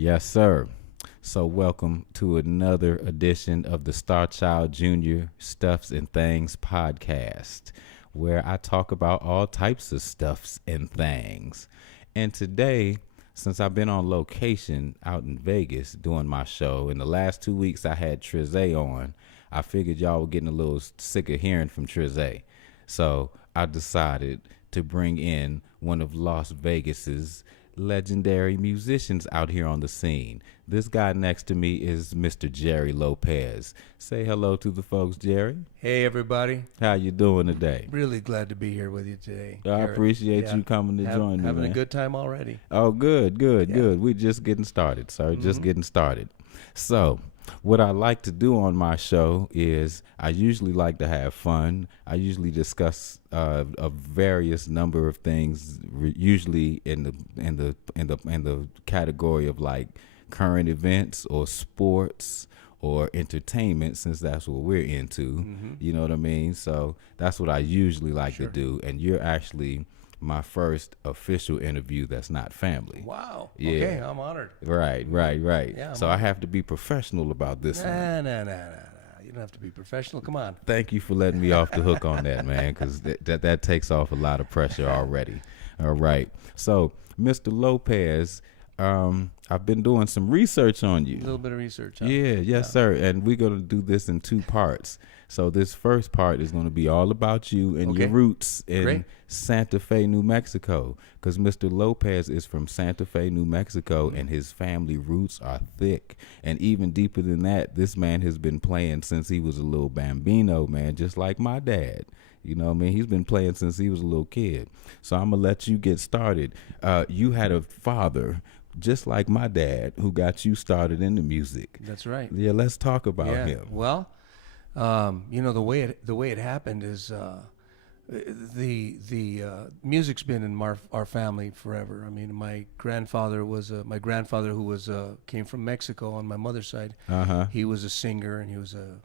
Yes, sir. So, welcome to another edition of the Starchildjr Stuffs and Things podcast, where I talk about all types of stuffs and things. And today, since I've been on location out in Vegas doing my show, in the last 2 weeks I had Trizay on, I figured y'all were getting a little sick of hearing from Trizay. So, I decided to bring in one of Las Vegas's legendary musicians out here on the scene. This guy next to me is Mr. Jerry Lopez. Say hello to the folks, Jerry. Hey, everybody. How you doing today? Really glad to be here with you today. I appreciate you coming to join me, Having man. a good time already. Oh, good. We're just getting started, sir. Just getting started. So, what I like to do on my show is I usually like to have fun. I usually discuss a various number of things, usually in the category of like current events or sports or entertainment, since that's what we're into. You know what I mean? So that's what I usually like to do. And you're actually my first official interview that's not family. Wow. Yeah. Okay, I'm honored. Right. Yeah, So I have to be professional about this one. No. You don't have to be professional. Come on. Thank you for letting me off the hook on that, man, because that takes off a lot of pressure already. All right. So, Mr. Lopez, I've been doing some research on you. A little bit of research. Huh? Yes, sir. And we're going to do this in two parts. So this first part is going to be all about you and your roots in Santa Fe, New Mexico, because Mr. Lopez is from Santa Fe, New Mexico, and his family roots are thick. And even deeper than that, this man has been playing since he was a little bambino, man, just like my dad. You know what I mean? He's been playing since he was a little kid. So I'm going to let you get started. You had a father just like my dad who got you started in the music. That's right. Yeah, let's talk about him. Well, the way it happened is the music's been in our family forever. I mean, my grandfather who came from Mexico on my mother's side. He was a singer, and he was a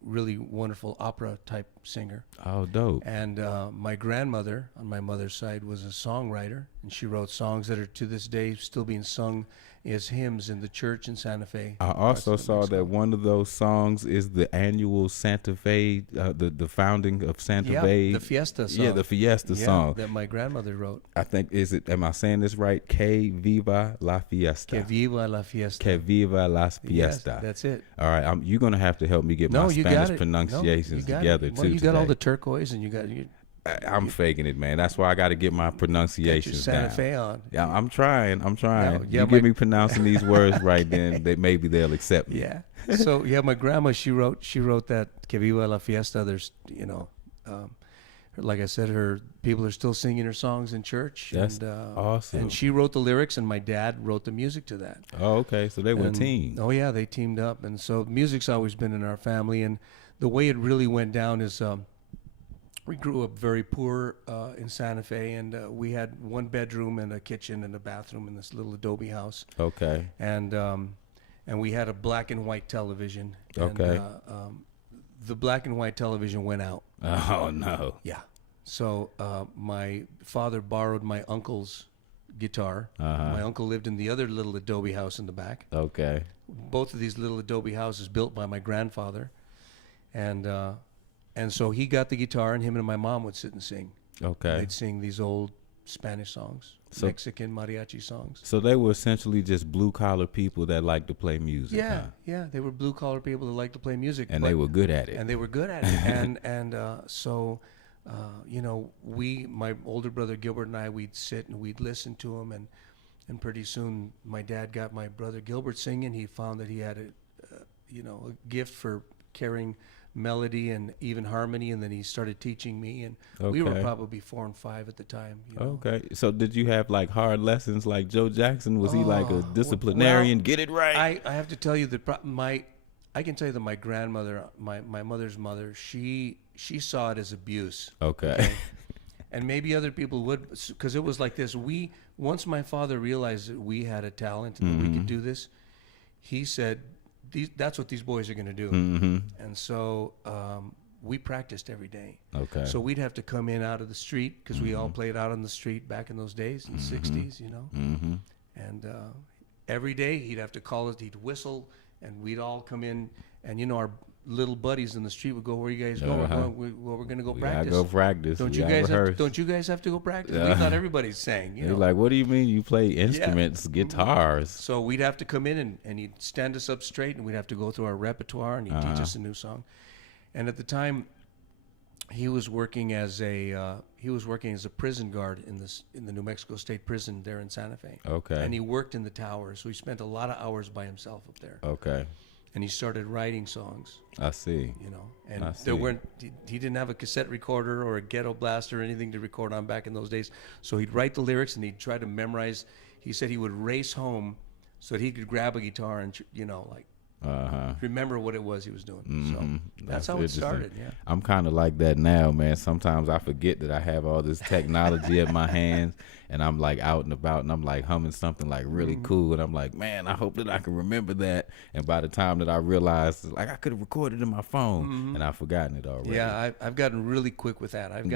really wonderful opera type singer. Oh, dope. And my grandmother on my mother's side was a songwriter, and she wrote songs that are to this day still being sung as hymns in the church in Santa Fe. I also saw that one of those songs is the annual Santa Fe, the founding of Santa Fe. The Fiesta song. Yeah, the Fiesta song. That my grandmother wrote. I think, am I saying this right? Que viva la fiesta. Que viva la fiesta. Que viva la fiesta. Yes, that's it. All right, you're going to have to help me get my Spanish pronunciations together, too. You got all the turquoise, and you got... I'm faking it, man. That's why I got to get my pronunciations down. Santa Fe on. Yeah, I'm trying. No, you get me pronouncing these words right, then maybe they'll accept me. Yeah. So my grandma, she wrote that Que Viva la Fiesta. There's, like I said, her people are still singing her songs in church. That's awesome. And she wrote the lyrics, and my dad wrote the music to that. Oh, okay. So they were a team. Oh yeah, they teamed up, and so music's always been in our family. And the way it really went down is. We grew up very poor in Santa Fe, and we had one bedroom and a kitchen and a bathroom in this little adobe house. Okay. And we had a black and white television. Okay. And, the black and white television went out. Oh, no. Yeah. So my father borrowed my uncle's guitar. My uncle lived in the other little adobe house in the back. Okay. Both of these little adobe houses built by my grandfather. And so he got the guitar, and him and my mom would sit and sing. Okay. They'd sing these old Spanish songs, Mexican mariachi songs. So they were essentially just blue-collar people that like to play music. Yeah, yeah. They were blue-collar people that like to play music. And they were good at it. My older brother Gilbert and I, we'd sit and we'd listen to him, and pretty soon my dad got my brother Gilbert singing. He found that he had a gift for carrying melody and even harmony, and then he started teaching me, and we were probably 4 and 5 at the time. Okay, so did you have like hard lessons like Joe Jackson? Was he like a disciplinarian? Get it right. I have to tell you that I can tell you that my grandmother, my mother's mother, she saw it as abuse. Okay. And maybe other people would, because it was like this. Once my father realized that we had a talent and we could do this, he said, that's what these boys are going to do. And so we practiced every day. Okay. So we'd have to come in out of the street, because we all played out on the street back in those days, in the 60s, And every day he'd have to call us. He'd whistle, and we'd all come in. And our little buddies in the street would go, "Where you guys going? We're going to go practice. Go practice. Don't you guys have to go practice?" We thought everybody sang. They're like, "What do you mean you play instruments, guitars?" So we'd have to come in and he'd stand us up straight, and we'd have to go through our repertoire, and he'd teach us a new song. And at the time, he was working as a prison guard in the New Mexico State Prison there in Santa Fe. Okay. And he worked in the tower, so he spent a lot of hours by himself up there. Okay. And he started writing songs. I see. And he didn't have a cassette recorder or a ghetto blaster or anything to record on back in those days. So he'd write the lyrics and he'd try to memorize. He said he would race home so that he could grab a guitar and remember what it was he was doing. So that's how it started. Yeah. I'm kind of like that now, man. Sometimes I forget that I have all this technology at my hands, and I'm like out and about, and I'm like humming something like really cool, and I'm like, man, I hope that I can remember that. And by the time that I realize, like, I could have recorded in my phone, and I've forgotten it already. Yeah, I've gotten really quick with that. I've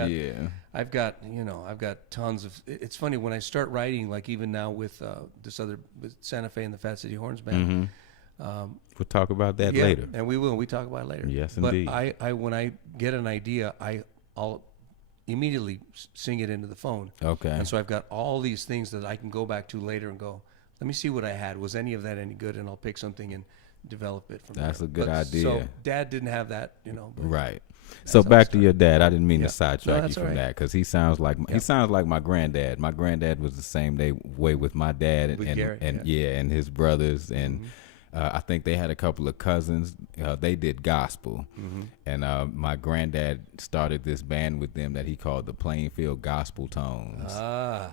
got tons of. It's funny when I start writing, like even now with with Santa Fe and the Fat City Horns band. We'll talk about that later. And we will. We talk about it later. Yes, indeed. But I when I get an idea, I'll immediately sing it into the phone. Okay. And so I've got all these things that I can go back to later and go, let me see what I had. Was any of that any good? And I'll pick something and develop it from there. That's a good idea. So Dad didn't have that, Right. So back to your dad. I didn't mean to sidetrack you from right. that, because he sounds like my granddad. My granddad was the same way with my dad with and Garrett, and his brothers, and I think they had a couple of cousins. They did gospel, and my granddad started this band with them that he called the Plainfield Gospel Tones.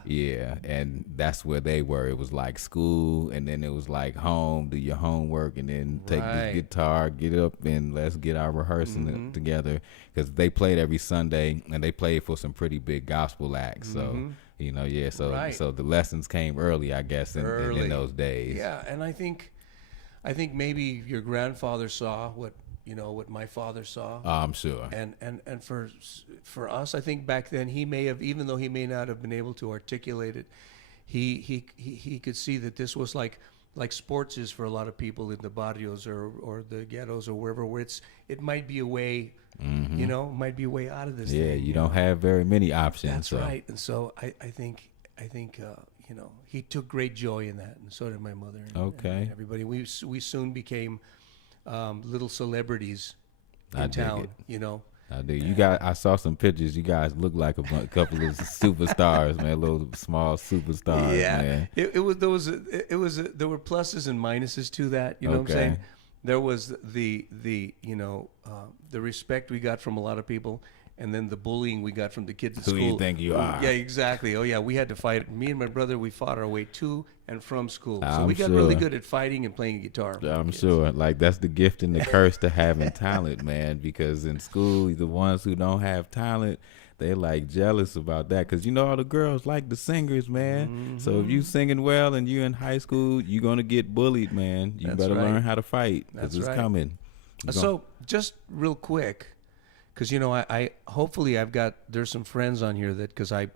Yeah, and that's where they were. It was like school, and then it was like home, do your homework, and then take the guitar, get up, and let's get our rehearsing together, because they played every Sunday, and they played for some pretty big gospel acts. So so the lessons came early, I guess, in those days. Yeah, and I think maybe your grandfather saw what my father saw. I'm sure. And for us, I think back then he may have, even though he may not have been able to articulate it, he could see that this was like sports is for a lot of people in the barrios or the ghettos or wherever, where it might be a way, might be a way out of this. Yeah, thing, you don't have very many options. That's right. And so I think. He took great joy in that, and so did my mother. And everybody. We soon became little celebrities in town. I do. I saw some pictures. You guys look like a couple of superstars, man. Little small superstars. Yeah, man. There were pluses and minuses to that. You know what I'm saying? There was the respect we got from a lot of people. And then the bullying we got from the kids at school. Who you think you are? Yeah, exactly. Oh, yeah, we had to fight. Me and my brother, we fought our way to and from school. So we got really good at fighting and playing guitar. I'm sure. Like, that's the gift and the curse to having talent, man. Because in school, the ones who don't have talent, they're like jealous about that. Because all the girls like the singers, man. So if you singing well and you're in high school, you're going to get bullied, man. You better learn how to fight, because it's coming. So just real quick, because I hopefully there's some friends on here that, because I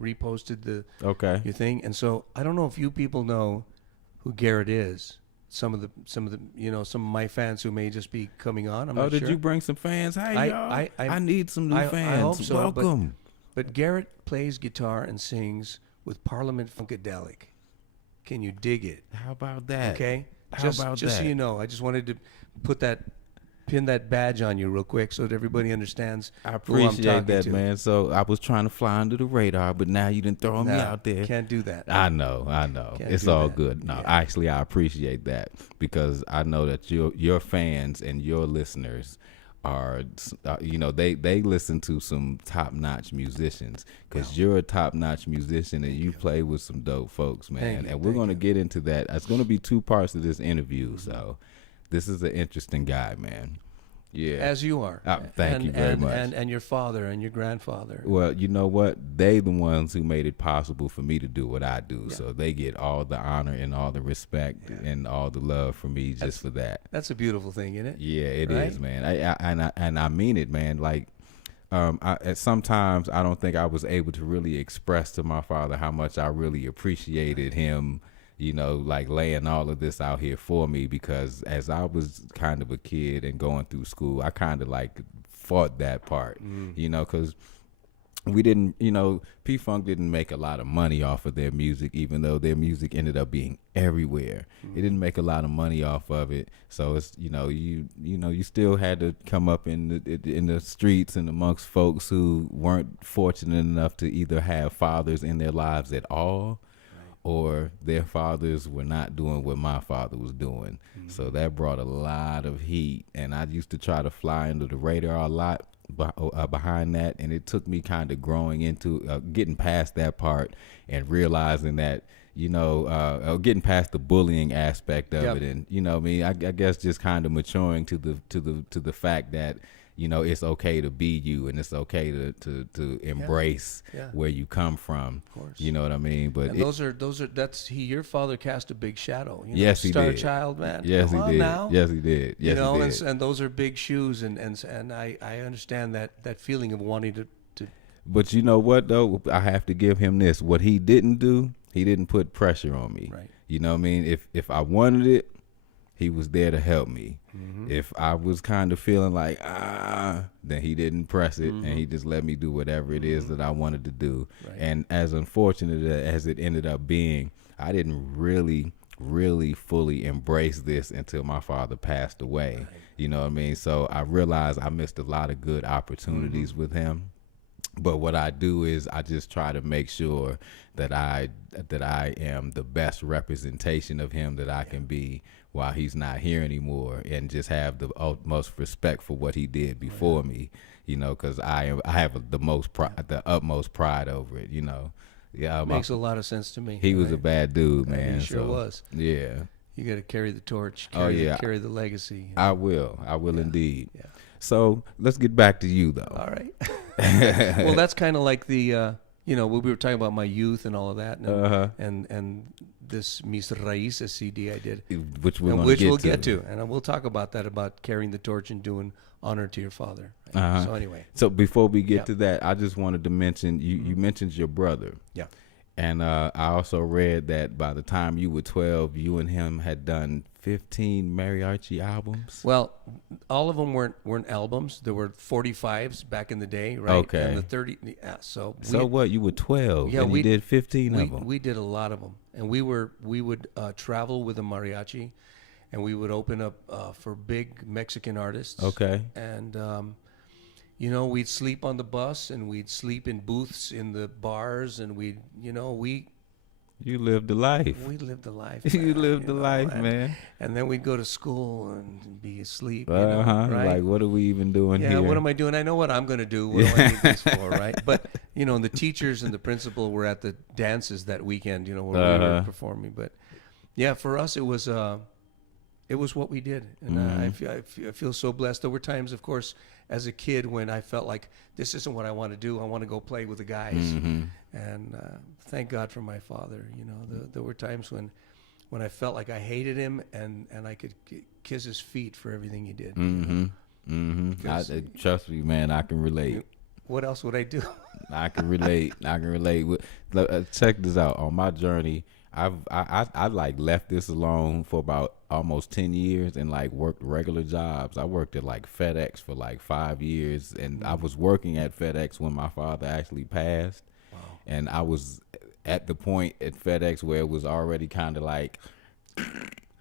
reposted your thing, and so I don't know if you people know who Garrett is. Some of the my fans who may just be coming on. I'm not sure. Did you bring some fans? Hey, y'all, I need some new fans. I hope so. Welcome. But Garrett plays guitar and sings with Parliament-Funkadelic. Can you dig it? How about that? Okay. Just so you know, I just wanted to pin that badge on you real quick so that everybody understands. I appreciate who I'm that, to. man. So I was trying to fly under the radar, but now you done throw me out there. Can't do that. I know. It's all good. No, actually, I appreciate that, because I know that your fans and your listeners are, they listen to some top-notch musicians, because you're a top-notch musician and you play with some dope folks, man. And we're going to get into that. It's going to be 2 parts of this interview, so this is an interesting guy, man. Yeah. As you are. Thank you very much. And your father and your grandfather. Well, you know what? They the ones who made it possible for me to do what I do. Yeah. So they get all the honor and all the respect and all the love from me just for that. That's a beautiful thing, isn't it? Yeah, it is, man. I mean it, man. Like, sometimes I don't think I was able to really express to my father how much I really appreciated him like laying all of this out here for me, because as I was kind of a kid and going through school, I kind of like fought that part, because we didn't, P-Funk didn't make a lot of money off of their music, even though their music ended up being everywhere. It didn't make a lot of money off of it. So it's, you still had to come up in the streets and amongst folks who weren't fortunate enough to either have fathers in their lives at all, or their fathers were not doing what my father was doing. So that brought a lot of heat, and I used to try to fly under the radar a lot behind that, and it took me kind of growing into getting past that part and realizing that getting past the bullying aspect of it, and I guess just kind of maturing to the fact that it's okay to be you, and it's okay to embrace where you come from. Of course. You know what I mean? But and your father cast a big shadow. Yes, he did. Starchild, man. Yes, he did. Now. Yes, he did. Yes, he did. And those are big shoes, and I understand that feeling of wanting to. But you know what though? I have to give him this. What he didn't do, he didn't put pressure on me. Right. You know what I mean? If I wanted it, he was there to help me. If I was kind of feeling like, then he didn't press it, and he just let me do whatever it is that I wanted to do. Right. And as unfortunate as it ended up being, I didn't really fully embrace this until my father passed away. Right. You know what I mean? So I realized I missed a lot of good opportunities with him. But what I do is I just try to make sure that I am the best representation of him that I can be while he's not here anymore, and just have the utmost respect for what he did before me, because I have the utmost pride over it, Yeah, makes a lot of sense to me. He was a bad dude, man. He sure was. Yeah. You got to carry the torch. Carry the legacy. I will indeed. Yeah. So let's get back to you, though. All right. Well, that's kind of like the, we were talking about my youth and all of that, and this Mis Raíces CD I did, which we'll get to, and we'll talk about that, about carrying the torch and doing honor to your father. Right? So anyway. So before we get to that, I just wanted to mention you mentioned your brother. Yeah. And I also read that by the time you were 12, you and him had done 15 mariachi albums. Well, all of them weren't albums. There were 45s back in the day, right? Okay. And the 30. Yeah. So what? You were 12. Yeah. And we did 15 of them. We did a lot of them, and we would travel with a mariachi, and we would open up for big Mexican artists. Okay. And we'd sleep on the bus, and we'd sleep in booths in the bars, and You lived the life. We lived the life. You lived the life, man. And then we'd go to school and be asleep. Right? Like, what are we even doing here? Yeah, what am I doing? I know what I'm going to do. What do I need this for, right? But, and the teachers and the principal were at the dances that weekend, where we were performing. But, yeah, for us, it was what we did. And I feel so blessed. There were times, of course, as a kid when I felt like this isn't what I want to do. I want to go play with the guys. And thank God for my father. There were times when I felt like I hated him, and I could kiss his feet for everything he did. Trust me, man, I can relate. What else would I do? I can relate. Check this out. On my journey, I like left this alone for about almost 10 years and like worked regular jobs. I worked at like FedEx for like 5 years, and I was working at FedEx when my father actually passed. Wow. And I was at the point at FedEx where it was already kind of like,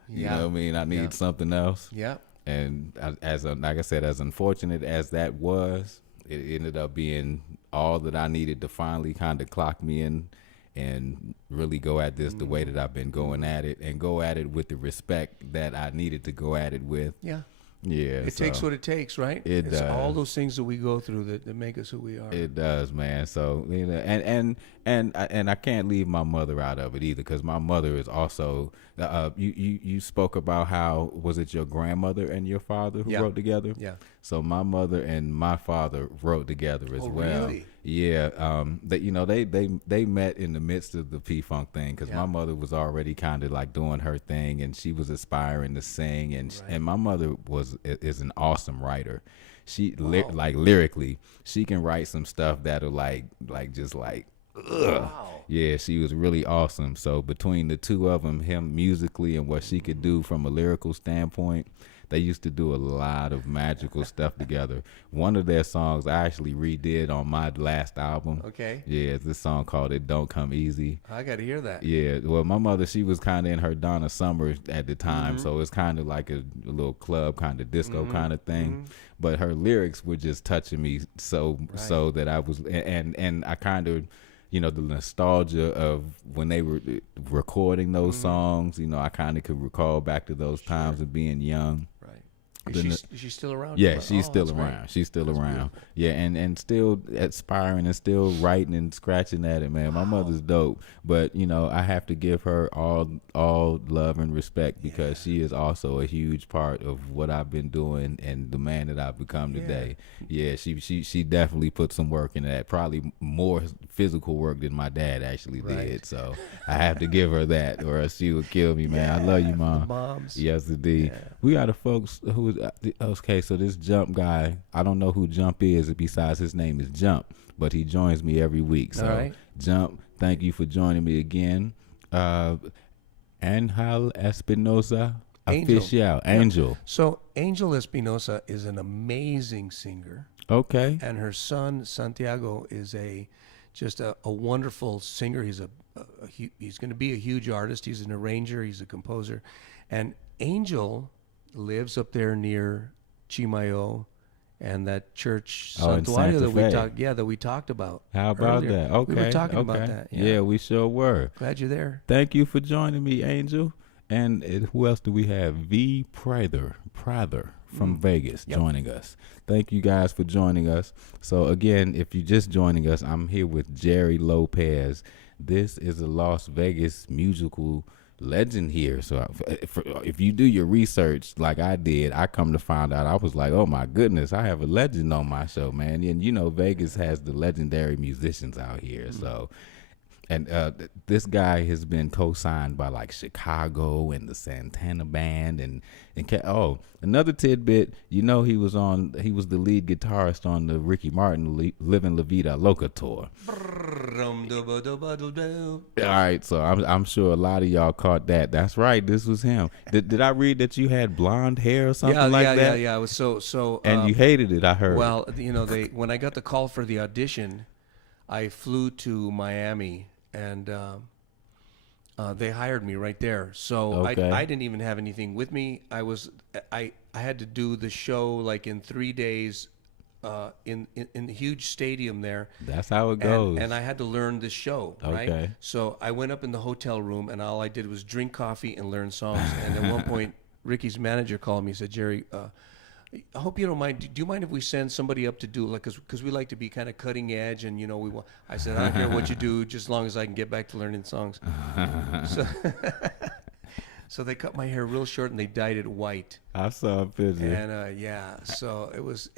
you know what I mean? I need something else. Yeah. And like I said, as unfortunate as that was, it ended up being all that I needed to finally kind of clock me in and really go at this the way that I've been going at it, and go at it with the respect that I needed to go at it with. Yeah. Yeah. It takes what it takes, right? It's does. All those things that we go through that make us who we are. It does, man. So, and I can't leave my mother out of it either, because my mother is also, you spoke about how, was it your grandmother and your father who wrote together? Yeah. So my mother and my father wrote together as well. Really? Yeah. They met in the midst of the P-Funk thing, because my mother was already kind of like doing her thing, and she was aspiring to sing, and my mother is an awesome writer. She like lyrically, she can write some stuff that'll like just like, ugh. Wow. Yeah, she was really awesome. So between the two of them, him musically and what she could do from a lyrical standpoint, they used to do a lot of magical stuff together. One of their songs I actually redid on my last album. Okay. Yeah, it's this song called "It Don't Come Easy." I got to hear that. Yeah, well, my mother, she was kind of in her Donna Summer at the time, so it's kind of like a little club kind of disco kind of thing. But her lyrics were just touching me so that I was, and I kind of, you know, the nostalgia of when they were recording those songs, you know, I kind of could recall back to those times of being young. Right. Is she still around? Yeah, she's still around. Great. She's still That's around. beautiful. Yeah, and still aspiring and still writing and scratching at it, man. My mother's dope, but you know, I have to give her all love and respect because she is also a huge part of what I've been doing and the man that I've become today. Yeah, she definitely put some work in that. Probably more physical work than my dad actually did. So I have to give her that, or else she would kill me, man. I love you, Mom. Moms. Yes, indeed. Yeah. We got a folks who is okay. So this Jump guy, I don't know who Jump is. Besides, his name is Jump, but he joins me every week. So All right. Jump, thank you for joining me again. Angel Espinosa Oficial. Angel. So Angel Espinosa is an amazing singer, Okay. and her son Santiago is just a wonderful singer. He's he's going to be a huge artist. He's an arranger. He's a composer, and Angel lives up there near Chimayo and that church in Santuario Santa Fe. that we talked about. How about earlier. that? Okay. We were talking okay. about that. Yeah, we sure were. Glad you're there. Thank you for joining me, Angel. And who else do we have? V. Prather from Vegas joining us. Thank you guys for joining us. So again, if you're just joining us, I'm here with Jerry Lopez. This is a Las Vegas musical legend here. So if you do your research like I did, I come to find out, I was like, oh my goodness, I have a legend on my show, man. And you know, Vegas has the legendary musicians out here. So, and this guy has been co-signed by like Chicago and the Santana Band and another tidbit, you know, he was the lead guitarist on the Ricky Martin Living La Vida Loca tour. All right, so I'm sure a lot of y'all caught that. That's right, this was him. Did I read that you had blonde hair or something that? Yeah. It was so. And you hated it, I heard. Well, you know, when I got the call for the audition, I flew to Miami and they hired me right there. So Okay. I didn't even have anything with me. I had to do the show like in 3 days in the huge stadium there. That's how it goes. And I had to learn the show, right? Okay. So I went up in the hotel room and all I did was drink coffee and learn songs. And at one point, Ricky's manager called me and said, Jerry, I hope you don't mind. Do you mind if we send somebody up to do like, because we like to be kind of cutting edge and, you know, we want. I said, I don't care what you do, just as long as I can get back to learning songs. So they cut my hair real short and they dyed it white. I saw a picture. And so it was,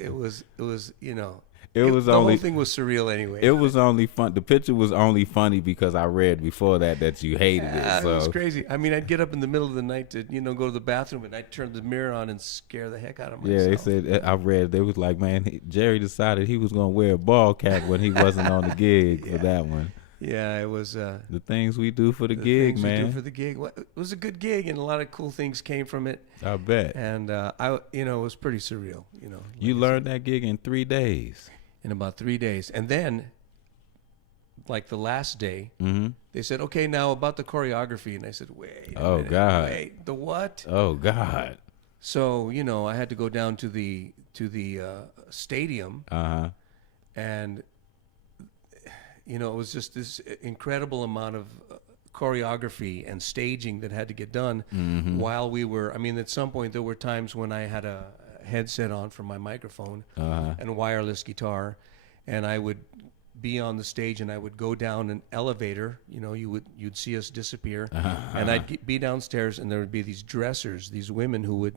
you know, the whole thing was surreal anyway. It was only fun. The picture was only funny because I read before that you hated it. So it was crazy. I mean, I'd get up in the middle of the night to, you know, go to the bathroom and I'd turn the mirror on and scare the heck out of myself. yeah, they said, I read, they was like, man, Jerry decided he was going to wear a ball cap when he wasn't on the gig for that one. Yeah, it was the things we do for the gig, things man. we do for the gig. Well, it was a good gig, and a lot of cool things came from it. I bet. And it was pretty surreal. You know, You learned that gig in 3 days. in about 3 days, and then, like the last day, they said, "Okay, now about the choreography," and I said, "Wait, a minute, God. wait, the what?" Oh God. So you know, I had to go down to the stadium, and you know, it was just this incredible amount of choreography and staging that had to get done while we were. I mean, at some point there were times when I had a headset on for my microphone and wireless guitar, and I would be on the stage and I would go down an elevator. You know, you'd see us disappear, and I'd be downstairs, and there would be these dressers, these women who would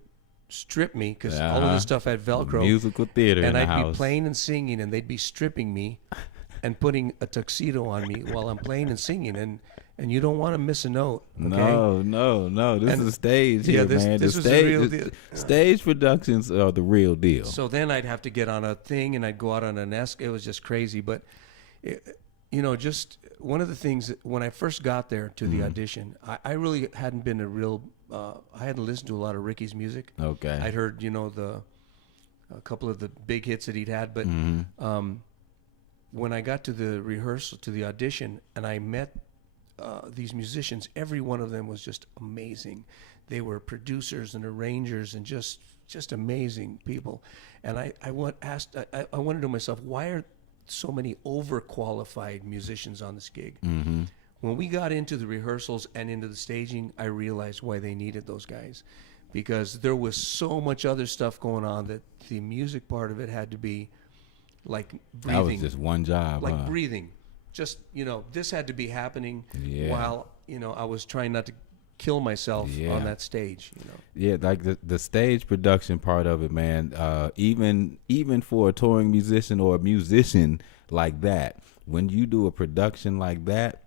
strip me because all of this stuff had Velcro. Musical theater, and in I'd the house. be playing and singing, and they'd be stripping me and putting a tuxedo on me while I'm playing and singing, and you don't want to miss a note. Okay? No. This is a stage here, man. This was the real deal. Stage productions are the real deal. So then I'd have to get on a thing, and I'd go out on an it was just crazy. But you know, just one of the things that when I first got there to the audition, I really hadn't been a real, I hadn't listened to a lot of Ricky's music. Okay. I'd heard, you know, a couple of the big hits that he'd had, but when I got to the rehearsal, to the audition, and I met these musicians, every one of them was just amazing. They were producers and arrangers and just amazing people. And I wondered to myself, why are so many overqualified musicians on this gig? Mm-hmm. When we got into the rehearsals and into the staging, I realized why they needed those guys, because there was so much other stuff going on that the music part of it had to be like breathing. That was just one job, like breathing. Just, you know, this had to be happening while, you know, I was trying not to kill myself on that stage, you know. Yeah, like the stage production part of it, man. Even for a touring musician or a musician like that, when you do a production like that,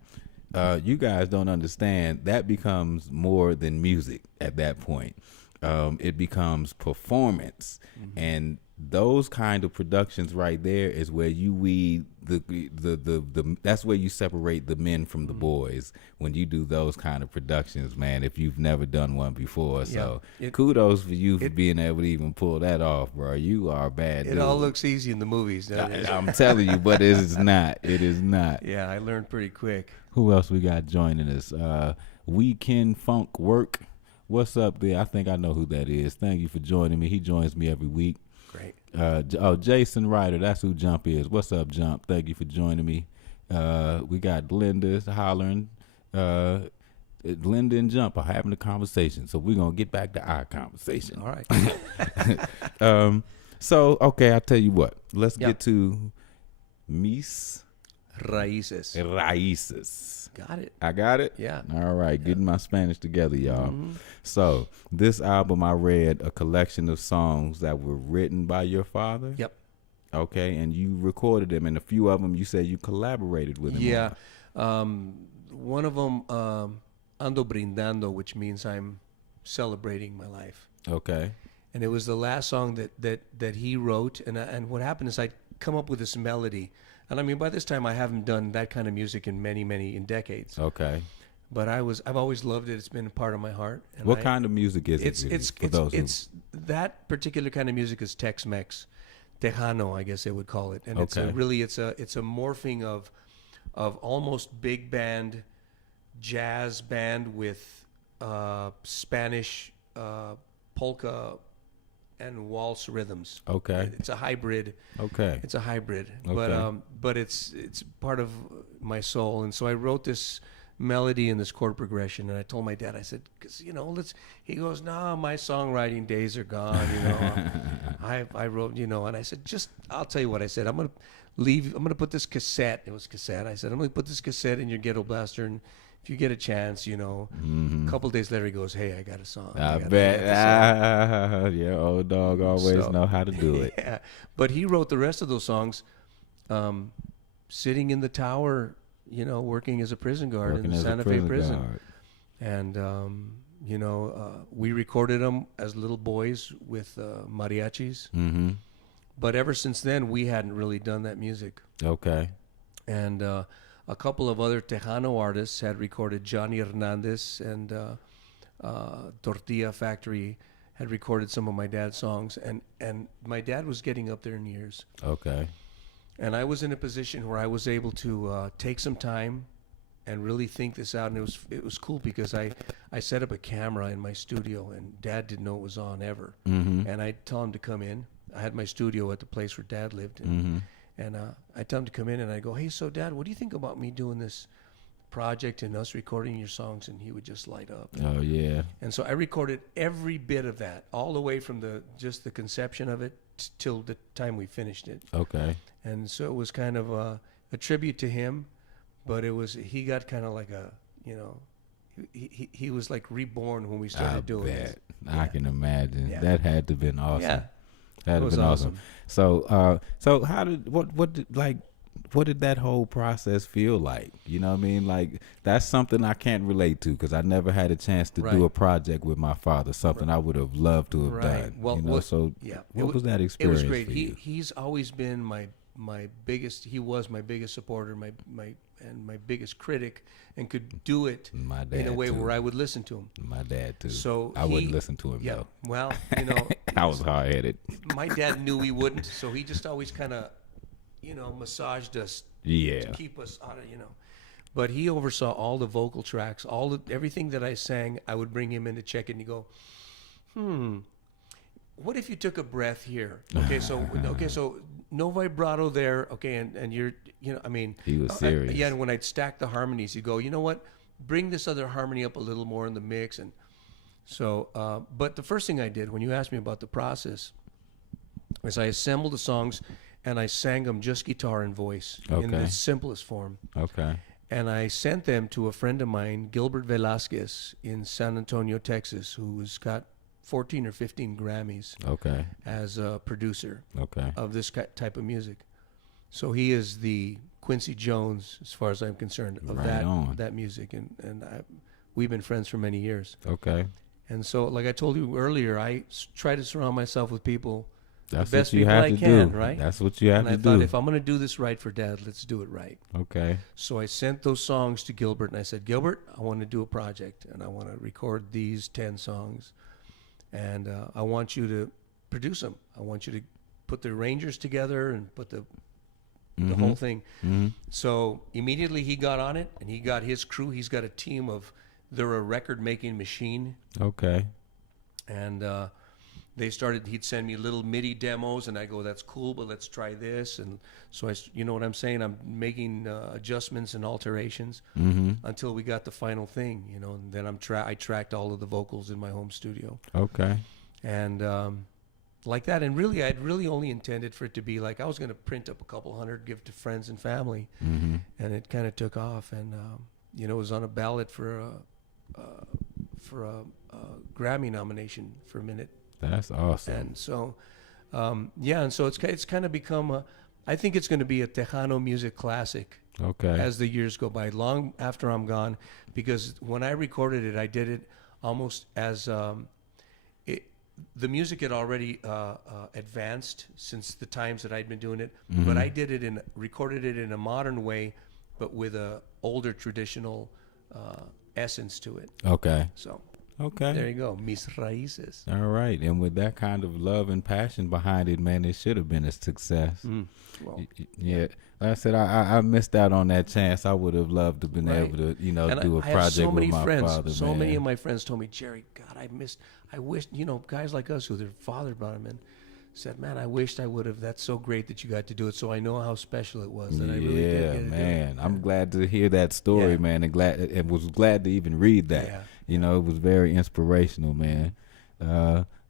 you guys don't understand, that becomes more than music at that point. It becomes performance. And those kind of productions right there is where you weed the that's where you separate the men from the boys, when you do those kind of productions, man, if you've never done one before. So kudos for you for being able to even pull that off, bro. You are a bad dude. It all looks easy in the movies. I'm telling you, but it is not. It is not. Yeah, I learned pretty quick. Who else we got joining us? Weekend Funk Work. What's up there? I think I know who that is. Thank you for joining me. He joins me every week. Great. Jason Ryder, that's who Jump is. What's up, Jump? Thank you for joining me. We got Linda hollering. Linda and Jump are having a conversation, so we're gonna get back to our conversation. All right. So okay, I'll tell you what. Let's get to Mis Raíces. Got it. I got it? Yeah. All right, getting my Spanish together, y'all. So this album, I read a collection of songs that were written by your father. Yep. Okay, and you recorded them, and a few of them you said you collaborated with him. Yeah. One of them, Ando Brindando, which means I'm celebrating my life. Okay. And it was the last song that he wrote. And what happened is I'd come up with this melody. And I mean, by this time I haven't done that kind of music in many decades. Okay. But I've always loved it. It's been a part of my heart. And what kind of music is it? It's that particular kind of music is Tex-Mex, Tejano, I guess they would call it. And it's a morphing of almost big band, jazz band with Spanish polka and waltz rhythms. Okay. It's a hybrid. Okay. It's a hybrid. Okay. But it's part of my soul. And so I wrote this melody and this chord progression, and I told my dad, I said, because he goes, no, my songwriting days are gone, you know. I wrote, you know, and I said, I'll tell you what I said, I'm gonna put this cassette, it was cassette, I said, I'm gonna put this cassette in your ghetto blaster, and if you get a chance, you know. A couple days later he goes, hey, I got a song. I bet. Yeah, old dog always know how to do it. Yeah. But he wrote the rest of those songs sitting in the tower, you know, working as a prison guard in the Santa Fe prison. Guard. And, you know, we recorded them as little boys with mariachis. Mm-hmm. But ever since then, we hadn't really done that music. Okay. And a couple of other Tejano artists had recorded. Johnny Hernandez and Tortilla Factory had recorded some of my dad's songs. And my dad was getting up there in years. Okay. And I was in a position where I was able to take some time and really think this out. And it was cool because I set up a camera in my studio, and Dad didn't know it was on ever. Mm-hmm. And I tell him to come in. I had my studio at the place where Dad lived. And I tell him to come in, and I go, hey, so Dad, what do you think about me doing this project and us recording your songs? And he would just light up. Oh, yeah. And so I recorded every bit of that, all the way from just the conception of it till the time we finished it. Okay. And so it was kind of a tribute to him, but he got kind of like he was like reborn when we started doing it. I can imagine. Yeah. That had to have been awesome. Yeah. That had been awesome. So how did what did that whole process feel like? You know what I mean? Like, that's something I can't relate to because I never had a chance to do a project with my father, something I would have loved to have done. Well, you know, what was that experience? It was great. For you? He's always been my he was my biggest supporter, my biggest critic, and could do it in a way where I would listen to him. My dad too. So I wouldn't listen to him yeah, though. Well, you know, I was hard headed. my dad knew he wouldn't, so he just always kind of, you know, massaged us to keep us out of, you know. But he oversaw all the vocal tracks, everything that I sang. I would bring him in to check it, and he'd go, what if you took a breath here? Okay, so no vibrato there. Okay, and you're, you know, I mean, he was serious. Yeah, and when I'd stack the harmonies, he'd go, you know what? Bring this other harmony up a little more in the mix. And so, but the first thing I did when you asked me about the process is I assembled the songs and I sang them just guitar and voice in the simplest form. Okay. And I sent them to a friend of mine, Gilbert Velasquez, in San Antonio, Texas, who's got 14 or 15 Grammys as a producer of this type of music. So he is the Quincy Jones, as far as I'm concerned, of that music. And we've been friends for many years. Okay. And so, like I told you earlier, I try to surround myself with people, that's the best what you people have I to can, do. right? That's what you have to do. And I thought, if I'm going to do this right for Dad, let's do it right. Okay. So I sent those songs to Gilbert, and I said, Gilbert, I want to do a project, and I want to record these 10 songs, and I want you to produce them. I want you to put the arrangers together and put the whole thing. Mm-hmm. So immediately he got on it, and he got his crew. He's got a team of, they're a record-making machine. Okay. And he'd send me little MIDI demos, and I go, that's cool, but let's try this. And so you know what I'm saying? I'm making adjustments and alterations until we got the final thing, you know. And then I tracked all of the vocals in my home studio. Okay. And like that. And really, I'd really only intended for it to be like, I was going to print up a couple hundred, give to friends and family. And it kind of took off. And, you know, it was on a ballot for a Grammy nomination for a minute. That's awesome. And so, and so it's kind of become I think it's going to be a Tejano music classic. Okay. As the years go by, long after I'm gone, because when I recorded it, I did it almost as the music had already advanced since the times that I'd been doing it, but I recorded it in a modern way, but with a older traditional essence to it. Okay. So. Okay. There you go. Mis raíces. All right. And with that kind of love and passion behind it, man, it should have been a success. Well, yeah. Like I said, I missed out on that chance. I would have loved to have been able to, you know, do a project with my father. So many of my friends told me, Jerry, God, I wish, you know, guys like us who their father brought them in, said, man, I wished I would have. That's so great that you got to do it. So I know how special it was that I really did get to man. I'm glad to hear that story, man, and was glad to even read that. Yeah. You know, it was very inspirational, man.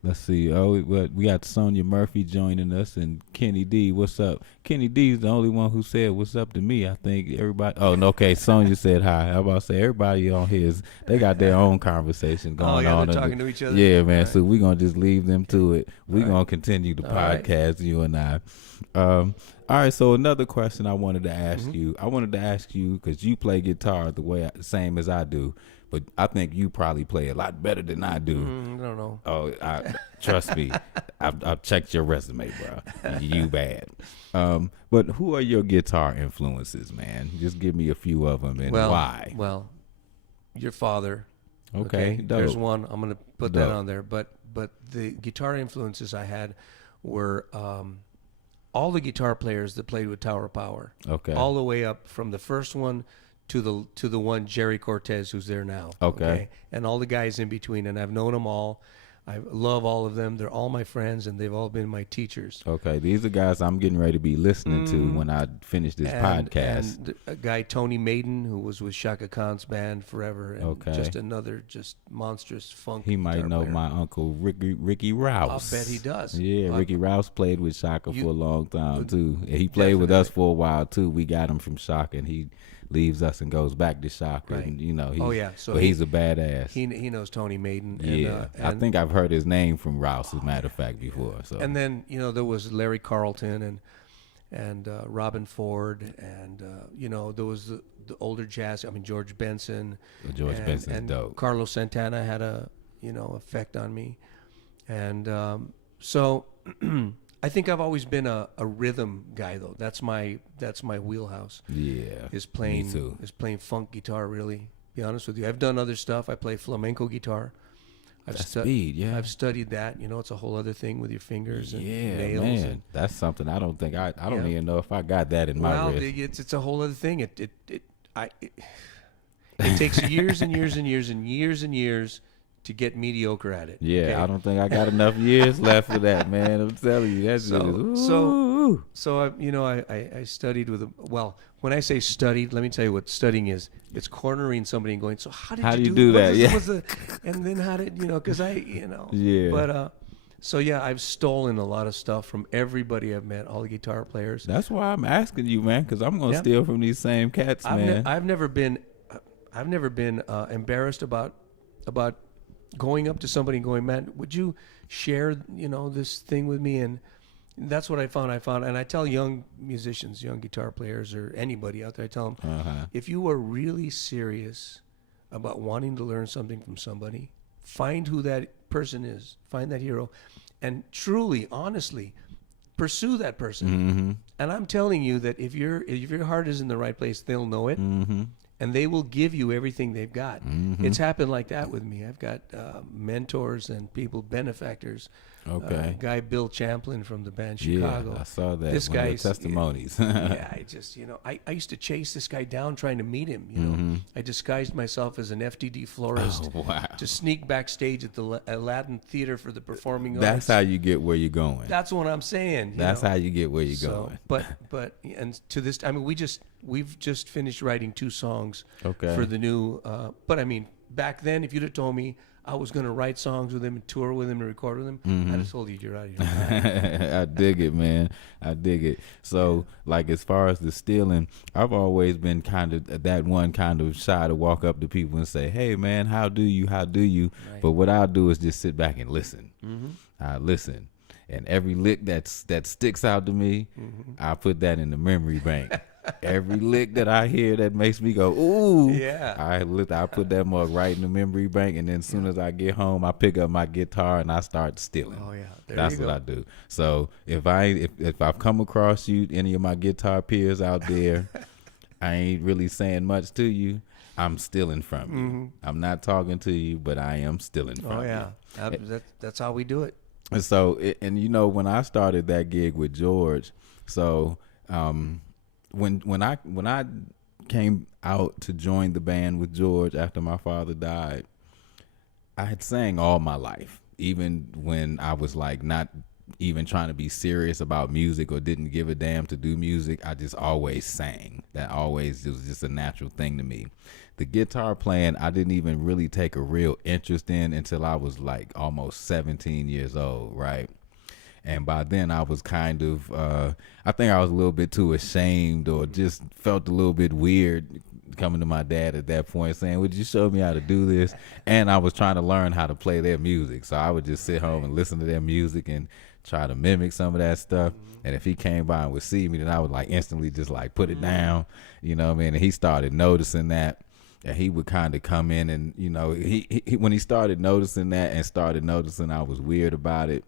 Let's see. Oh, we got Sonia Murphy joining us, and Kenny D. What's up? Kenny D is the only one who said what's up to me. I think everybody. Oh, no, okay. Sonia said hi. I'm about to say everybody on here they got their own conversation going on. They're talking to each other. Yeah, man. Right. So we're gonna just leave them to it. We're gonna continue the podcast, you and I. All right. So another question I wanted to ask you. I wanted to ask you because you play guitar the same as I do. But I think you probably play a lot better than I do. I don't know. Oh, trust me. I've checked your resume, bro. You bad. But who are your guitar influences, man? Just give me a few of them and why. Well, your father. Okay. There's one. I'm going to put that on there. But the guitar influences I had were all the guitar players that played with Tower of Power. Okay. All the way up from the first one to the one Jerry Cortez who's there now. Okay. And all the guys in between, and I've known them all. I love all of them. They're all my friends, and they've all been my teachers. Okay, these are guys I'm getting ready to be listening to when I finish this podcast. And a guy, Tony Maiden, who was with Shaka Khan's band forever, and just another monstrous funk. He might know my uncle Ricky Rouse. I'll bet he does. Yeah, Ricky Rouse played with Shaka for a long time too. And he played with us for a while too. We got him from Shaka, and he leaves us and goes back to Shaka. Right. And you know, he's a badass. He knows Tony Maiden. Yeah, and I think I've heard his name from Rouse, as a matter of fact, before. So. And then there was Larry Carlton and Robin Ford, and there was the older jazz. I mean, George Benson. George Benson's dope. Carlos Santana had a effect on me, and so I think I've always been a rhythm guy though. That's my wheelhouse. Yeah. Is playing Me too. funk guitar. Really, to be honest with you, I've done other stuff. I play flamenco guitar. Speed, yeah. I've studied that. You know, it's a whole other thing with your fingers and Yeah, nails. man. And, That's something I don't think I don't Yeah. even know if I got that in my well, wrist. it's a whole other thing. It takes years and years and years and years and years to get mediocre at it. Yeah, okay? I don't think I got enough years left for that, man. I'm telling you, that's So I studied with well, when I say studied, let me tell you what studying is. It's cornering somebody and going, so how did you do that? what Yeah. was and then how did, because Yeah. But so yeah, I've stolen a lot of stuff from everybody I've met, all the guitar players. That's why I'm asking you, man, because I'm gonna steal from these same cats, man. I've never been embarrassed about going up to somebody and going, man, would you share this thing with me? And that's what I found, and I tell young musicians, young guitar players, or anybody out there, I tell them, if you are really serious about wanting to learn something from somebody, find who that person is, find that hero, and truly, honestly, pursue that person. Mm-hmm. And I'm telling you that if your heart is in the right place, they'll know it. Mm-hmm. And they will give you everything they've got. Mm-hmm. It's happened like that with me. I've got mentors and people, benefactors. Okay. Guy Bill Champlin from the band Chicago. Yeah, I saw that. This One of the guy's testimonies. yeah, I just I used to chase this guy down trying to meet him. Mm-hmm. I disguised myself as an FTD florist Oh, wow. to sneak backstage at the Aladdin Theater for the Performing That's Arts. how you get where you're going. That's what I'm saying. That's how you get where you're going. But and to this, I mean, we've just finished writing 2 songs Okay. for the new. But I mean, back then, if you'd have told me I was going to write songs with him and tour with him and record with him, I'd have told you you're out of your mind. I dig it, man. I dig it. So, like, as far as the stealing, I've always been kind of that one kind of shy to walk up to people and say, hey, man, how do you? Right. But what I'll do is just sit back and listen. Mm-hmm. I listen. And every lick that sticks out to me, I put that in the memory bank. Every lick that I hear that makes me go, ooh, Yeah. I put that mug right in the memory bank, and then as soon as I get home, I pick up my guitar and I start stealing. Oh yeah, That's what I do. So if I've come across you, any of my guitar peers out there, I ain't really saying much to you. I'm stealing from you. Mm-hmm. I'm not talking to you, but I am stealing from you. Oh yeah, that's how we do it. And so, when I started that gig with George, so when I came out to join the band with George after my father died, I had sang all my life, even when I was like not even trying to be serious about music or didn't give a damn to do music. I just always sang. That always was just a natural thing to me. The guitar playing, I didn't even really take a real interest in until I was like almost 17 years old, right? And by then I was kind of, I think I was a little bit too ashamed or just felt a little bit weird coming to my dad at that point saying, would you show me how to do this? And I was trying to learn how to play their music. So I would just sit home and listen to their music and try to mimic some of that stuff. And if he came by and would see me, then I would like instantly just like put it down, you know what I mean? And he started noticing that. And he would kind of come in and, he when he started noticing that and started noticing I was weird about it,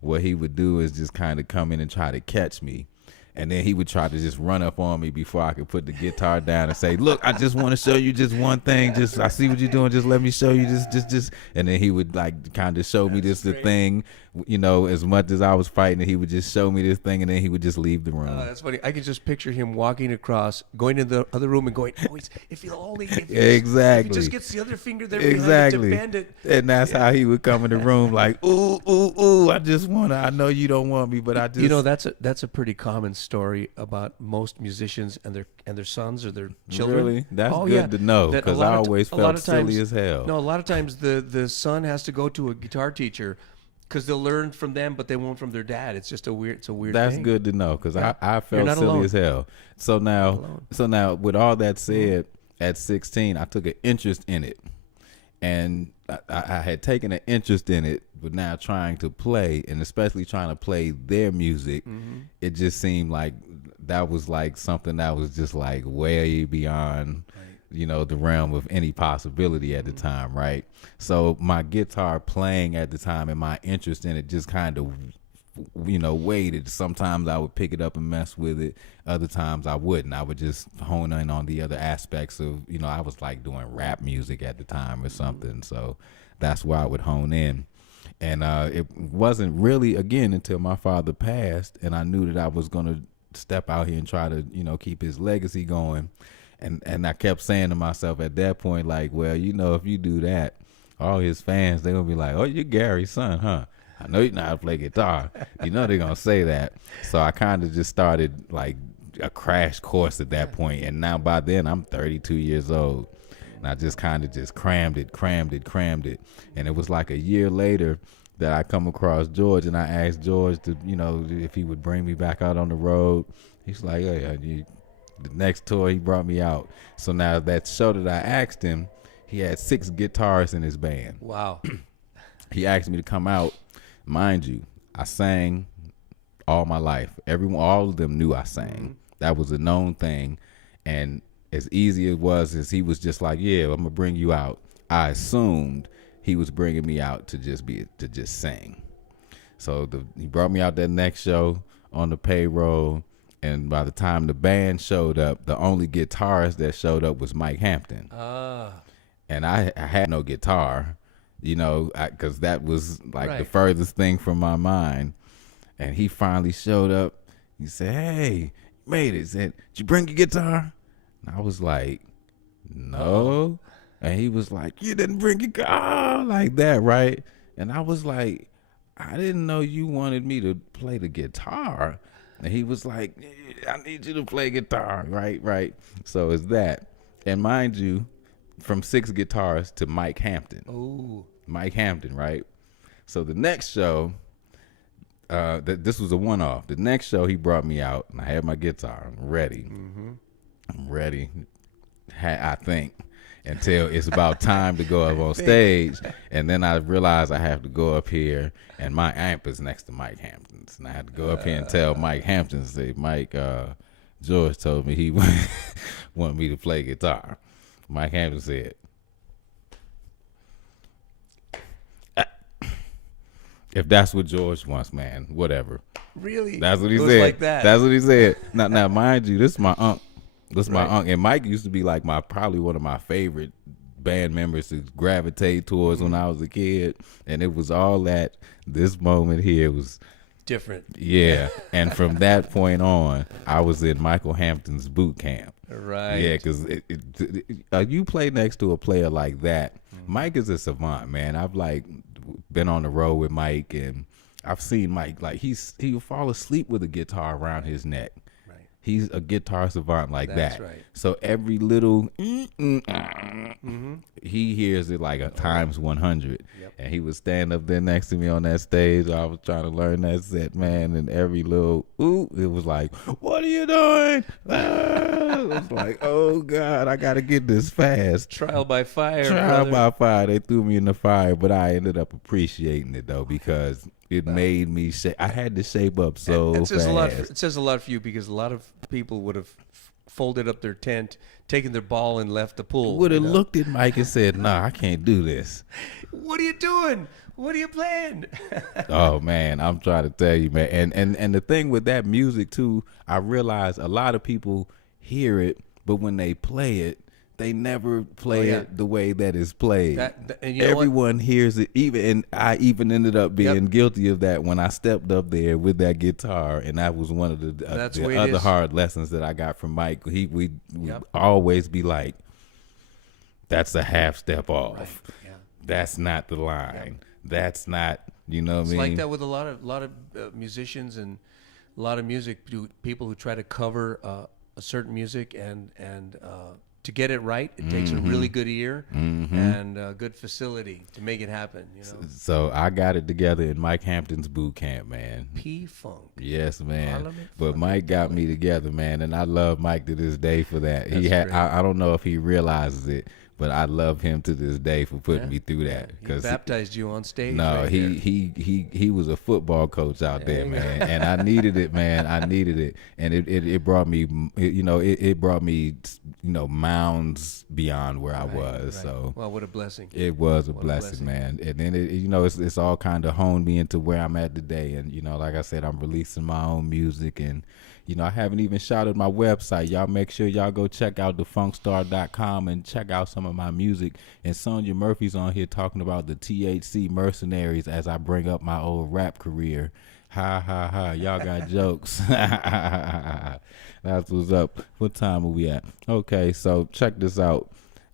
what he would do is just kind of come in and try to catch me. And then he would try to just run up on me before I could put the guitar down and say, look, I just want to show you just one thing. Just, I see what you're doing. Just let me show you just. And then he would like kind of show me the thing, as much as I was fighting, he would just show me this thing and then he would just leave the room. That's funny. I could just picture him walking across, going to the other room and going, if he exactly. just gets the other finger there exactly. to bend it. And that's how he would come in the room like, ooh, I know you don't want me, but I just. That's a pretty common story about most musicians and their sons or their children. Really? That's good to know, because I always felt silly as hell. No, a lot of times the son has to go to a guitar teacher because they'll learn from them, but they won't from their dad. It's just a weird That's thing. good to know, because I felt silly alone. as hell. So now, with all that said, at 16, I took an interest in it. And I had taken an interest in it, but now trying to play, and especially trying to play their music, it just seemed like that was like something that was just like way beyond, the realm of any possibility at the time, right? So my guitar playing at the time and my interest in it just kind of waited. Sometimes I would pick it up and mess with it. Other times I wouldn't. I would just hone in on the other aspects of, I was like doing rap music at the time or something. So that's where I would hone in. And it wasn't really, again, until my father passed and I knew that I was going to step out here and try to, keep his legacy going. And I kept saying to myself at that point, like, well, if you do that, all his fans, they're going to be like, oh, you're Gary's son, huh? I know you know how to play guitar. They're going to say that. So I kind of just started like a crash course at that point. And now by then I'm 32 years old. And I just kind of just crammed it. And it was like a year later that I come across George and I asked George to, if he would bring me back out on the road. He's like, hey, the next tour he brought me out. So now that show that I asked him, he had 6 guitarists in his band. Wow. He asked me to come out. Mind you, I sang all my life. All of them knew I sang. Mm-hmm. That was a known thing. And as easy it was as he was just like, yeah, I'm going to bring you out, I assumed he was bringing me out to just sing. So he brought me out that next show on the payroll. And by the time the band showed up, the only guitarist that showed up was Mike Hampton. And I had no guitar, because that was like the furthest thing from my mind. And he finally showed up. He said, hey, made it. He said, did you bring your guitar? And I was like, no. And he was like, you didn't bring your guitar, like that, right? And I was like, I didn't know you wanted me to play the guitar. And he was like, I need you to play guitar, right? So it's that. And mind you, from 6 guitarists to Mike Hampton. Oh. Mike Hampton, right? So the next show, this was a one-off. The next show he brought me out, and I had my guitar. I'm ready. Mm-hmm. I'm ready, I think, until it's about time to go up on stage. And then I realized I have to go up here, and my amp is next to Mike Hampton's. And I had to go up here and tell Mike Hampton, say, Mike, George told me he wanted me to play guitar. Mike Hampton said, if that's what George wants, man, whatever. Really? That's what he said. Like that. That's what he said. Now, mind you, this is my uncle. My uncle. And Mike used to be like probably one of my favorite band members to gravitate towards when I was a kid. And it was all that this moment here was different. Yeah. And from that point on, I was in Michael Hampton's boot camp. Right. Yeah, because you play next to a player like that. Mm-hmm. Mike is a savant, man. I've been on the road with Mike, and I've seen Mike he'll fall asleep with a guitar around his neck. Right. He's a guitar savant like That's that. Right. So every little he hears it like a times 100. Yep. And he would stand up there next to me on that stage. I was trying to learn that set, man, and every little it was like, what are you doing? It was like, oh God, I gotta get this fast. Trial by fire. By fire. They threw me in the fire, but I ended up appreciating it though, because it made me I had to shape up so fast. It says a lot for you, because a lot of people would have folded up their tent, taken their ball, and left the pool. Would have looked at Mike and said, nah, I can't do this. What are you doing? What are you playing? Oh man, I'm trying to tell you, man. And the thing with that music too, I realize a lot of people hear it, but when they play it, they never play it the way that it's played. And everyone hears it, and I even ended up being guilty of that when I stepped up there with that guitar, and that was one of the other hard lessons that I got from Mike. He would always be like, "That's a half step off. Right. Yeah. That's not the line. That's not, you know what I mean?" It's like that with a lot of musicians and a lot of music people who try to cover a certain music and to get it right, it takes a really good ear and a good facility to make it happen. So I got it together in Mike Hampton's boot camp, man. P-Funk. Yes, man. But Mike got me together, man, and I love Mike to this day for that. I don't know if he realizes it, but I love him to this day for putting me through that. He baptized you on stage. No, right he was a football coach out there, man, and I needed it, man. I needed it, and it brought me, it brought me, mounds beyond where I was. Right. So, well, what a blessing. It was a blessing, man. And then it's all kind of honed me into where I'm at today. And like I said, I'm releasing my own music, and I haven't even shouted my website. Y'all make sure y'all go check out thefunkstar.com and check out some of my music. And Sonya Murphy's on here talking about the THC mercenaries as I bring up my old rap career. Ha ha ha. Y'all got jokes. That's what's up. What time are we at? Okay, so check this out.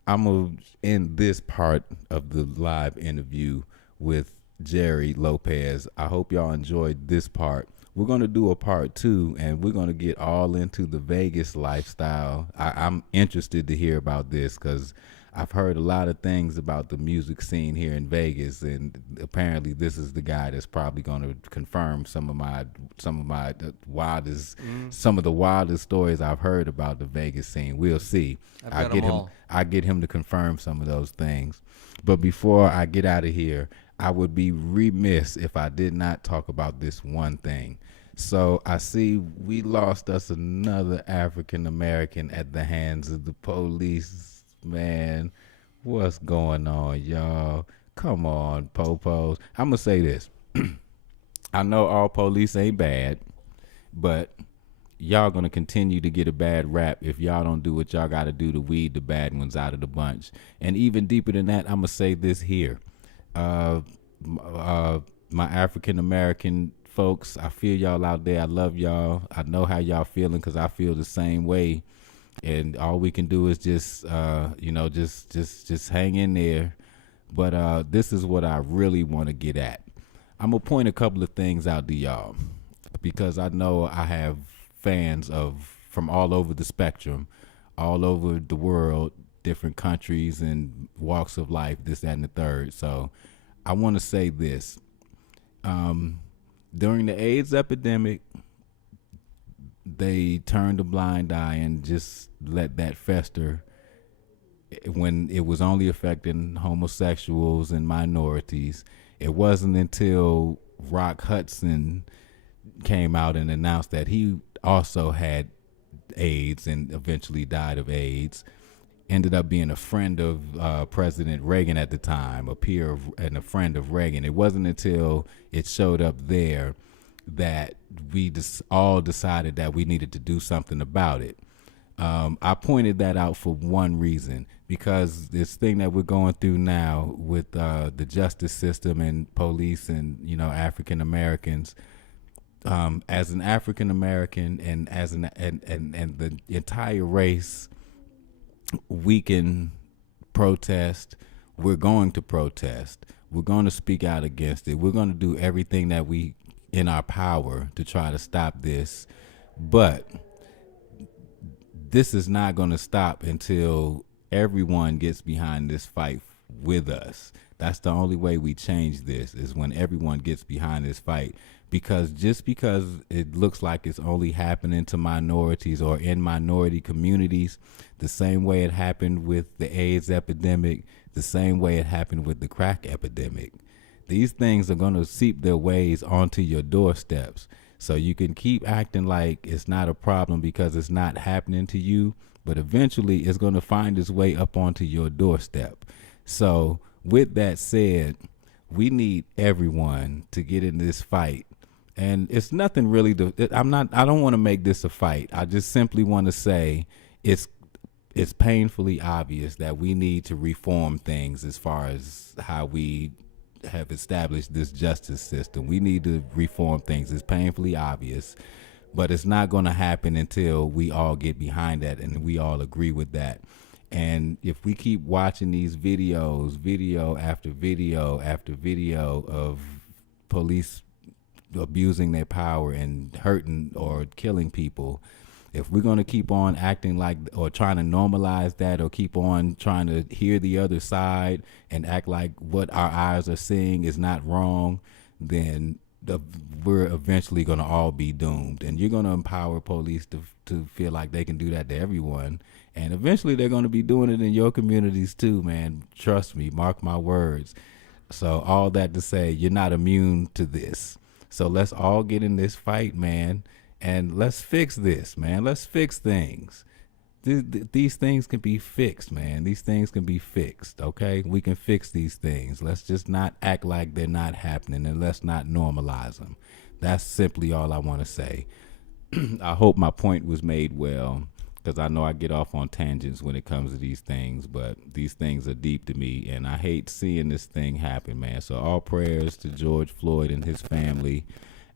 I'm going to end this part of the live interview with Jerry Lopez. I hope y'all enjoyed this part. We're going to do a part 2, and we're going to get all into the Vegas lifestyle. I'm interested to hear about this because I've heard a lot of things about the music scene here in Vegas, and apparently this is the guy that's probably going to confirm some of the wildest stories I've heard about the Vegas scene. We'll see. I get him to confirm some of those things. But before I get out of here, I would be remiss if I did not talk about this one thing. So I see we lost us another African American at the hands of the police. Man, what's going on, y'all? Come on, popos. I'm going to say this. I know all police ain't bad, but y'all going to continue to get a bad rap if y'all don't do what y'all got to do to weed the bad ones out of the bunch. And even deeper than that, I'm going to say this here. My African American folks, I feel y'all out there. I love y'all. I know how y'all feeling because I feel the same way. And all we can do is just hang in there. But this is what I really want to get at. I'm gonna point a couple of things out to y'all because I know I have fans from all over the spectrum, all over the world, different countries and walks of life, this, that, and the third. So I want to say this. During the AIDS epidemic, they turned a blind eye and just let that fester when it was only affecting homosexuals and minorities. It wasn't until Rock Hudson came out and announced that he also had AIDS and eventually died of AIDS. Ended up being a friend of President Reagan at the time, a peer and a friend of Reagan. It wasn't until it showed up there that we all decided that we needed to do something about it. I pointed that out for one reason, because this thing that we're going through now with the justice system and police and African Americans, as an African American and as and the entire race, we can protest. We're going to protest. We're going to speak out against it. We're going to do everything that we in our power to try to stop this. But this is not going to stop until everyone gets behind this fight with us. That's the only way we change this, is when everyone gets behind this fight. Because just because it looks like it's only happening to minorities or in minority communities, the same way it happened with the AIDS epidemic, the same way it happened with the crack epidemic, these things are going to seep their ways onto your doorsteps. So you can keep acting like it's not a problem because it's not happening to you, but eventually it's going to find its way up onto your doorstep. So with that said, we need everyone to get in this fight. And it's nothing really I don't want to make this a fight. I just simply want to say it's painfully obvious that we need to reform things as far as how we have established this justice system. We need to reform things. It's painfully obvious, but it's not going to happen until we all get behind that and we all agree with that. And if we keep watching these video after video after video of police abusing their power and hurting or killing people, if we're going to keep on acting like or trying to normalize that or keep on trying to hear the other side and act like what our eyes are seeing is not wrong, then we're eventually going to all be doomed. And you're going to empower police to feel like they can do that to everyone. And eventually they're going to be doing it in your communities too, man. Trust me, mark my words. So all that to say, you're not immune to this. So let's all get in this fight, man, and let's fix this, man. Let's fix things. These things can be fixed, man. These things can be fixed, okay? We can fix these things. Let's just not act like they're not happening, and let's not normalize them. That's simply all I want to say. I hope my point was made well, because I know I get off on tangents when it comes to these things, but these things are deep to me, and I hate seeing this thing happen, man. So all prayers to George Floyd and his family.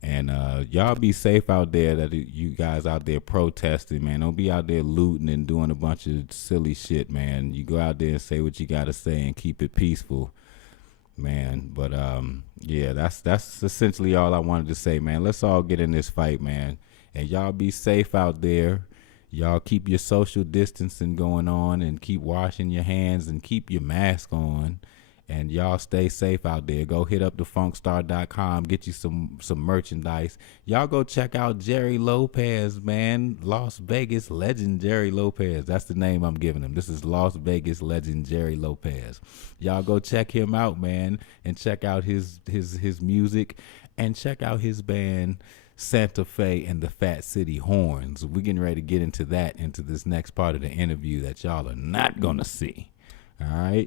And y'all be safe out there, that you guys out there protesting, man. Don't be out there looting and doing a bunch of silly shit, man. You go out there and say what you got to say and keep it peaceful, man. But yeah, that's essentially all I wanted to say, man. Let's all get in this fight, man. And y'all be safe out there. Y'all keep your social distancing going on and keep washing your hands and keep your mask on. And y'all stay safe out there. Go hit up thefunkstar.com. Get you some merchandise. Y'all go check out Jerry Lopez, man. Las Vegas legend Jerry Lopez. That's the name I'm giving him. This is Las Vegas legend Jerry Lopez. Y'all go check him out, man. And check out his music. And check out his band Santa Fe and the Fat City Horns. We're getting ready to get into that, into this next part of the interview that y'all are not going to see. All right.